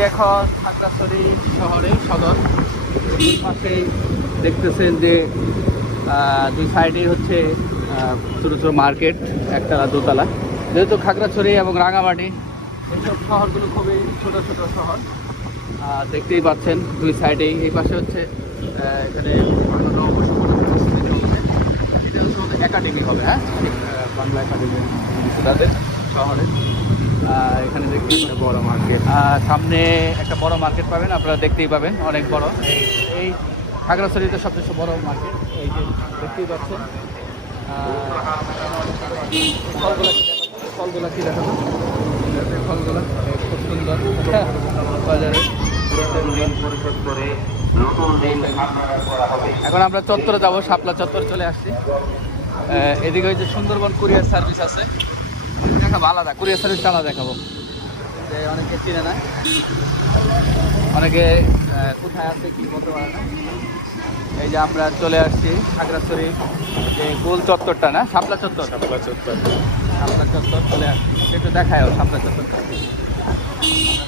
এখন খাগড়াছড়ি শহরে সদর পাশেই দেখতেছেন যে দুই সাইডেই হচ্ছে ছোটো ছোটো মার্কেট, একতলা দোতলা। যেহেতু খাগড়াছড়ি এবং রাঙামাটি এইসব শহরগুলো খুবই ছোট ছোট শহর, দেখতেই পাচ্ছেন দুই সাইডেই। এই পাশে হচ্ছে এখানে একাডেমি হবে, হ্যাঁ, বাংলা একাডেমি তাদের শহরে। এখানে দেখতে বড় মার্কেট, সামনে একটা বড় মার্কেট পাবেন, আপনারা দেখতেই পাবেন, অনেক বড়। এই খাগড়াছড়িতে সবচেয়ে বড় মার্কেট, এই যে দেখতেই পাচ্ছেন। ফলগুলা কি দেখাবো, ফলগুলা খুব সুন্দর বাজারে। এখন আমরা চত্বরে যাবো, শাপলা চত্বরে চলে আসছি। এদিকে হচ্ছে সুন্দরবন কুরিয়ার সার্ভিস আছে, দেখাবো আলাদা, কুরিয়ার সার্ভিসটা আলাদা দেখাবো, যে অনেকে চিনে না, অনেকে কোথায় আছে কি বলতে পারে না। এই যে আমরা চলে আসছি খাগড়াছড়ি যে গোল চত্বরটা, না শাপলা চত্বর, শাপলা চত্বর চলে আসছি, একটু দেখায় শাপলা চত্বরটা।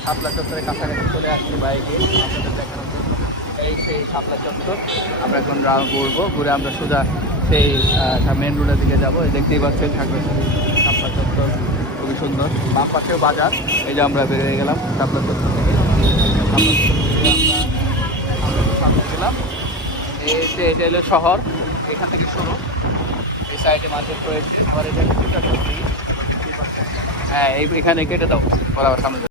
শাপলা চত্বরের কাছাকাছি চলে আসছি বাইকে, আপনাদের দেখানোর জন্য। এই সেই শাপলা চত্বর, আমরা এখন রাউন্ড ঘুরবো, ঘুরে আমরা সোজা সেই মেন রোডের দিকে যাবো। দেখতেই পাচ্ছেন খাগড়াছড়ি শাপলা চত্বর খুবই সুন্দর, বাম পাশেও বাজার। এই যে আমরা বেরিয়ে গেলাম শাপলা চত্বর থেকে, আমরা গেলাম। এটা হলো শহর, এখান থেকে শুরু, এই সাইডে মার্কেট রয়েছে। আবার এটা হ্যাঁ, এখানে কেটে দাও বরাবর সামনে।